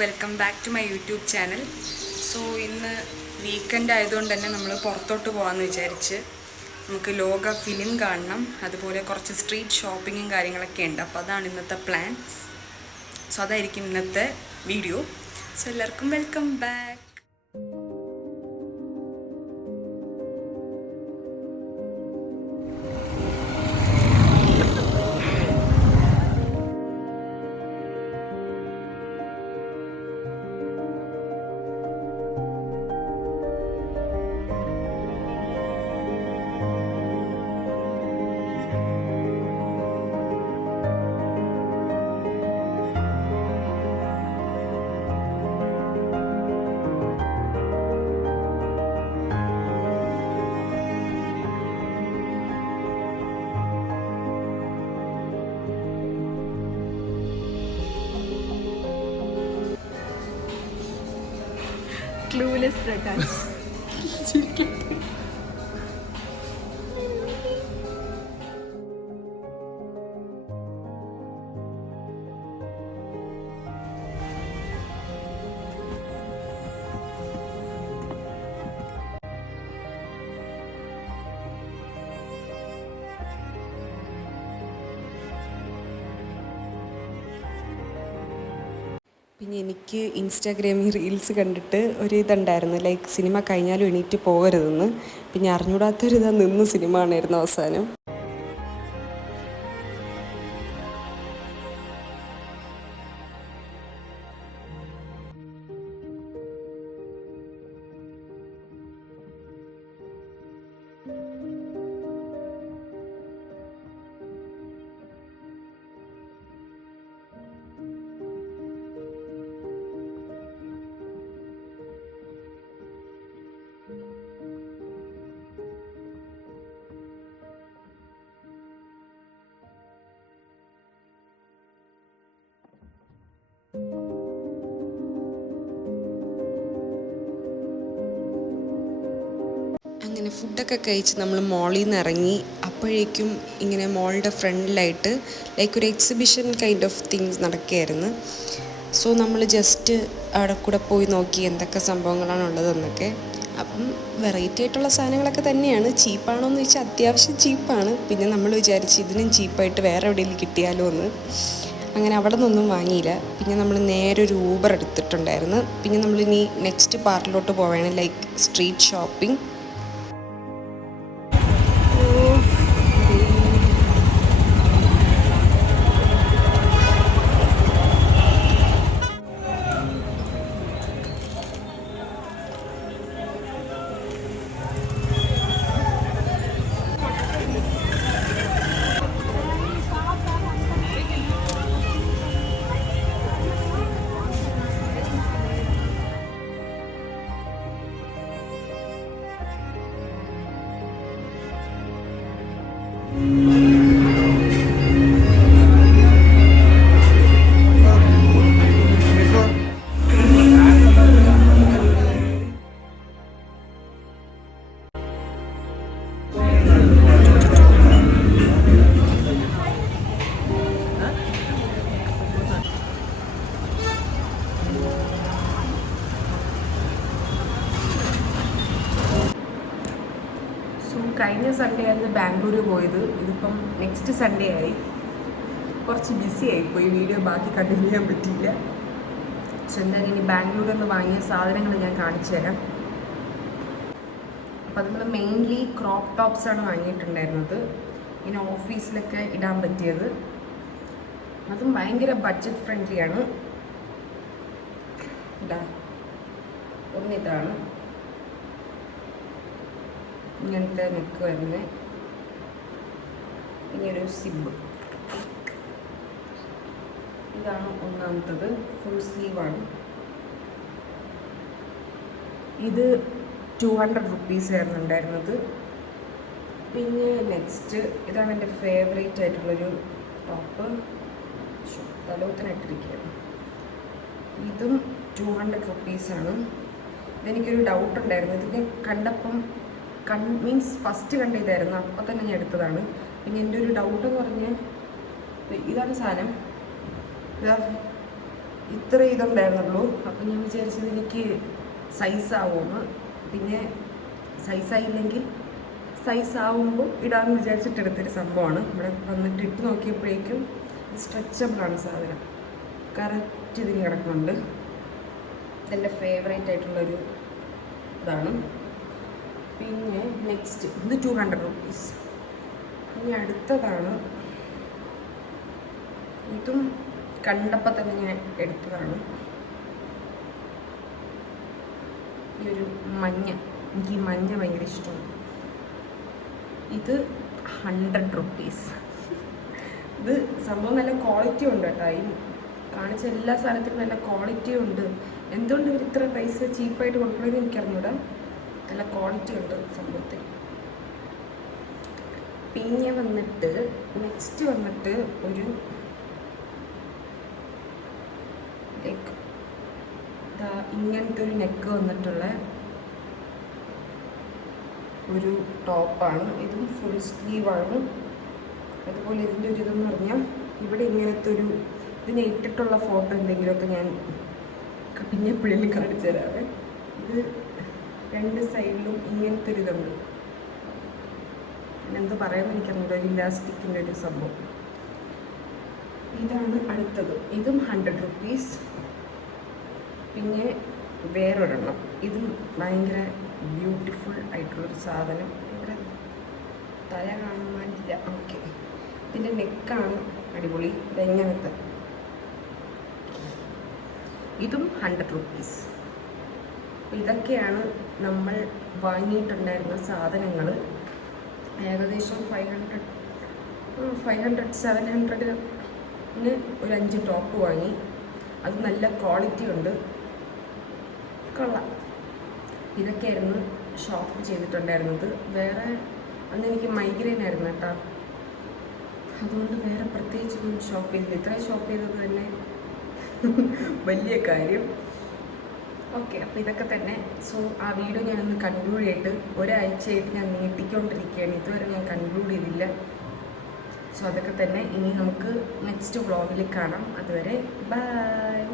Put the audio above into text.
Welcome back to my YouTube channel. So ഇന്ന് weekend ആയതുകൊണ്ട് തന്നെ നമ്മൾ പുറത്തോട്ട് പോകാമെന്ന് വിചാരിച്ച് നമുക്ക് ലോക ഫിലിം കാണണം. അതുപോലെ കുറച്ച് സ്ട്രീറ്റ് ഷോപ്പിങ്ങും കാര്യങ്ങളൊക്കെ ഉണ്ട്. അപ്പോൾ അതാണ് ഇന്നത്തെ പ്ലാൻ. സോ അതായിരിക്കും ഇന്നത്തെ വീഡിയോ. സോ എല്ലാവർക്കും വെൽക്കം ബാക്ക്. Clueless Prakash. പിന്നെ എനിക്ക് ഇൻസ്റ്റാഗ്രാമിൽ റീൽസ് കണ്ടിട്ട് ഒരു ഇതുണ്ടായിരുന്നു, ലൈക്ക് സിനിമ കഴിഞ്ഞാലും എണീറ്റ് പോകരുതെന്ന്. പിന്നെ അറിഞ്ഞൂടാത്തൊരിതാ നിന്ന് സിനിമ കാണായിരുന്നു അവസാനം. അങ്ങനെ ഫുഡൊക്കെ കഴിച്ച് നമ്മൾ മോളിൽ നിന്ന് ഇറങ്ങി. അപ്പോഴേക്കും ഇങ്ങനെ മോളുടെ ഫ്രണ്ടിലായിട്ട് ലൈക്ക് ഒരു എക്സിബിഷൻ കൈൻഡ് ഓഫ് തിങ്സ് നടക്കുകയായിരുന്നു. സോ നമ്മൾ ജസ്റ്റ് അവിടെ കൂടെ പോയി നോക്കി എന്തൊക്കെ സംഭവങ്ങളാണ് ഉള്ളതെന്നൊക്കെ. അപ്പം വെറൈറ്റി ആയിട്ടുള്ള സാധനങ്ങളൊക്കെ തന്നെയാണ്. ചീപ്പാണോ എന്ന് ചോദിച്ചാൽ അത്യാവശ്യം ചീപ്പാണ്. പിന്നെ നമ്മൾ വിചാരിച്ച് ഇതിനും ചീപ്പായിട്ട് വേറെ എവിടെയെങ്കിലും കിട്ടിയാലോ എന്ന്. അങ്ങനെ അവിടെ നിന്നൊന്നും വാങ്ങിയില്ല. പിന്നെ നമ്മൾ നേരെ ഒരു ഊബർ എടുത്തിട്ടുണ്ടായിരുന്നു. പിന്നെ നമ്മളിനി നെക്സ്റ്റ് പാർട്ടിലോട്ട് പോവുകയാണ്, ലൈക്ക് സ്ട്രീറ്റ് ഷോപ്പിംഗ്. കഴിഞ്ഞ സൺഡേ ആയിരുന്നു ബാംഗ്ലൂർ പോയത്. ഇതിപ്പം നെക്സ്റ്റ് സൺഡേ ആയി. കുറച്ച് ബിസി ആയിപ്പോയി, വീഡിയോ ബാക്കി കണ്ടിന്യൂ ചെയ്യാൻ പറ്റിയില്ല. സോ എന്തായാലും ഇനി ബാംഗ്ലൂരിൽ നിന്ന് വാങ്ങിയ സാധനങ്ങൾ ഞാൻ കാണിച്ചു തരാം. അപ്പോൾ അത് നമ്മൾ മെയിൻലി ക്രോപ്പ് ടോപ്സാണ് വാങ്ങിയിട്ടുണ്ടായിരുന്നത്, ഇങ്ങനെ ഓഫീസിലൊക്കെ ഇടാൻ പറ്റിയത്. അതും ഭയങ്കര ബഡ്ജറ്റ് ഫ്രണ്ട്ലിയാണ്. ഇതാ ഒന്നിതാണ് ഇങ്ങനത്തെ നെക്ക് വരുന്നത്. ഇനിയൊരു സിബ്, ഇതാണ് ഒന്നാമത്തത്. ഫുൾ സ്ലീവാണ്. ഇത് 200 rupees ആയിരുന്നു ഉണ്ടായിരുന്നത്. പിന്നെ നെക്സ്റ്റ് ഇതാണ് എൻ്റെ ഫേവറേറ്റ് ആയിട്ടുള്ളൊരു ടോപ്പ്, തലോത്തിനിട്ടിരിക്കുകയാണ്. ഇതും 200 rupees ആണ്. ഇതെനിക്കൊരു ഡൗട്ട് ഉണ്ടായിരുന്നു. ഇതിനെ കണ്ടപ്പം മീൻസ് ഫസ്റ്റ് കണ്ട ഇതായിരുന്നു, അപ്പോൾ തന്നെ ഞാൻ എടുത്തതാണ്. പിന്നെ എൻ്റെ ഒരു ഡൗട്ട് എന്ന് പറഞ്ഞാൽ ഇതാണ് സാധനം. ഇത്ര ഇതുണ്ടായിരുന്നുള്ളൂ. അപ്പം ഞാൻ വിചാരിച്ചത് എനിക്ക് സൈസാവുമെന്ന്. പിന്നെ സൈസായില്ലെങ്കിൽ സൈസാവുമ്പോൾ ഇടാമെന്ന് വിചാരിച്ചിട്ട് എടുത്തൊരു സംഭവമാണ്. ഇവിടെ വന്നിട്ട് ഇട്ട് നോക്കിയപ്പോഴേക്കും സ്ട്രെച്ചബിളാണ് സാധനം. കറക്റ്റ് ഇതിന് കിടക്കുന്നുണ്ട്. ഇതെൻ്റെ ഫേവറേറ്റ് ആയിട്ടുള്ളൊരു ഇതാണ്. പിന്നെ നെക്സ്റ്റ് ഇത് 200 റുപ്പീസ്. ഇനി അടുത്തതാണ്, ഇതും കണ്ടപ്പോൾ തന്നെ ഞാൻ എടുത്തതാണ്. ഈ ഒരു മഞ്ഞ, എനിക്ക് ഈ മഞ്ഞ ഭയങ്കര ഇഷ്ടമാണ്. ഇത് 100 റുപ്പീസ്. ഇത് സംഭവം നല്ല ക്വാളിറ്റി ഉണ്ട് കേട്ടോ. ഈ കാണിച്ച എല്ലാ സാധനത്തിനും നല്ല ക്വാളിറ്റി ഉണ്ട്. എന്തുകൊണ്ട് ഇവർ ഇത്ര പൈസ ചീപ്പായിട്ട് കൊടുക്കണമെന്ന് എനിക്കറിഞ്ഞൂടാ. നല്ല ക്വാളിറ്റി ഉണ്ട് സംഭവത്തിൽ. പിന്നെ വന്നിട്ട് നെക്സ്റ്റ് വന്നിട്ട് ഒരു ലൈക്ക് ഇങ്ങനത്തെ ഒരു നെക്ക് വന്നിട്ടുള്ള ഒരു ടോപ്പാണ്. ഇതും ഫുൾ സ്ലീവാണ്. അതുപോലെ ഇതിൻ്റെ ഒരു ഇതെന്ന് പറഞ്ഞാൽ ഇവിടെ ഇങ്ങനത്തെ ഒരു ഇതിനെ ഇട്ടിട്ടുള്ള ഫോട്ടോ എന്തെങ്കിലുമൊക്കെ ഞാൻ പിന്നെ എപ്പോഴെങ്കിലും കാണിച്ചു തരാവേ. ഇത് 2 സൈഡിലും ഇങ്ങനത്തെ ഒരു ഇതുണ്ട്. എന്ത് പറയാമെന്ന് എനിക്കറിയില്ല. ഒരു ഇലാസ്റ്റിക്കിൻ്റെ ഒരു സംഭവം. ഇതാണ് അടുത്തത്. ഇതും 100 റുപ്പീസ്. പിന്നെ വേറൊരെണ്ണം, ഇതും ഭയങ്കര ബ്യൂട്ടിഫുൾ ആയിട്ടുള്ളൊരു സാധനം. ഇവിടെ തല കാണാനില്ല. ഓക്കെ, ഇതിൻ്റെ നെക്കാണ് അടിപൊളി. ഇതെങ്ങനത്തെ, ഇതും 100 റുപ്പീസ്. ഇതൊക്കെയാണ് നമ്മൾ വാങ്ങിയിട്ടുണ്ടായിരുന്ന സാധനങ്ങൾ. ഏകദേശം 500-700-ന് ഒരു 5 ടോപ്പ് വാങ്ങി. അത് നല്ല ക്വാളിറ്റി ഉണ്ട്, കൊള്ളാം. ഇതൊക്കെയായിരുന്നു ഷോപ്പ് ചെയ്തിട്ടുണ്ടായിരുന്നത്. വേറെ അന്ന് എനിക്ക് മൈഗ്രെയിൻ ആയിരുന്നു കേട്ടോ. അതുകൊണ്ട് വേറെ പ്രത്യേകിച്ചൊന്നും ഷോപ്പ് ചെയ്തില്ല. ഇത്രയും ഷോപ്പ് ചെയ്തത് തന്നെ വലിയ കാര്യം. ഓക്കെ, അപ്പോൾ ഇതൊക്കെ തന്നെ. സോ ആ വീഡിയോ ഞാനൊന്ന് കൺക്ലൂഡ് ചെയ്തിട്ട് ഒരാഴ്ചയായിട്ട് ഞാൻ നീട്ടിക്കൊണ്ടിരിക്കുകയാണ്. ഇതുവരെ ഞാൻ കൺക്ലൂഡ് ചെയ്തില്ല. സോ അതൊക്കെ തന്നെ. ഇനി നമുക്ക് നെക്സ്റ്റ് വ്ളോഗിൽ കാണാം. അതുവരെ ബൈ.